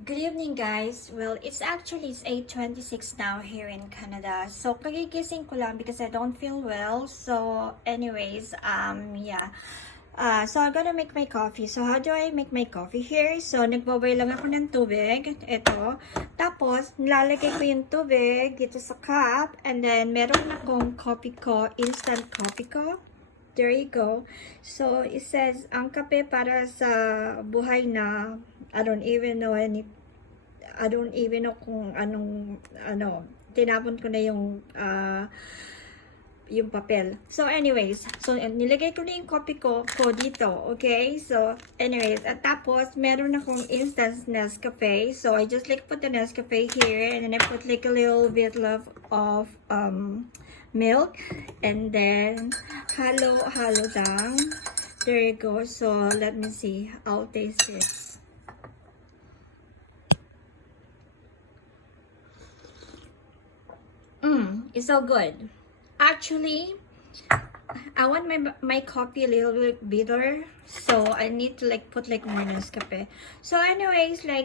Good evening, guys. Well, it's 8:26 now here in Canada. So, kagigising ko lang because I don't feel well. So, anyways, yeah. So I'm gonna make my coffee. So, how do I make my coffee here? So, nagboboil lang ako ng tubig. Ito. Tapos, nilalagay ko yung tubig dito sa cup. And then, meron akong coffee ko, instant coffee ko. There you go. So, it says, ang kape para sa buhay na, I don't even know kung tinapon ko na yung papel. So, anyways, so, nilagay ko na yung copy ko dito, okay? So, anyways, at tapos, meron akong instant Nescafe. So, I just like put the Nescafe here, and then I put like a little bit of milk, and then, halo lang. There you go. So, let me see. I'll taste it. It's so good. Actually, I want my coffee a little bit bitter, so I need to like put like more Nescafe. So anyways, like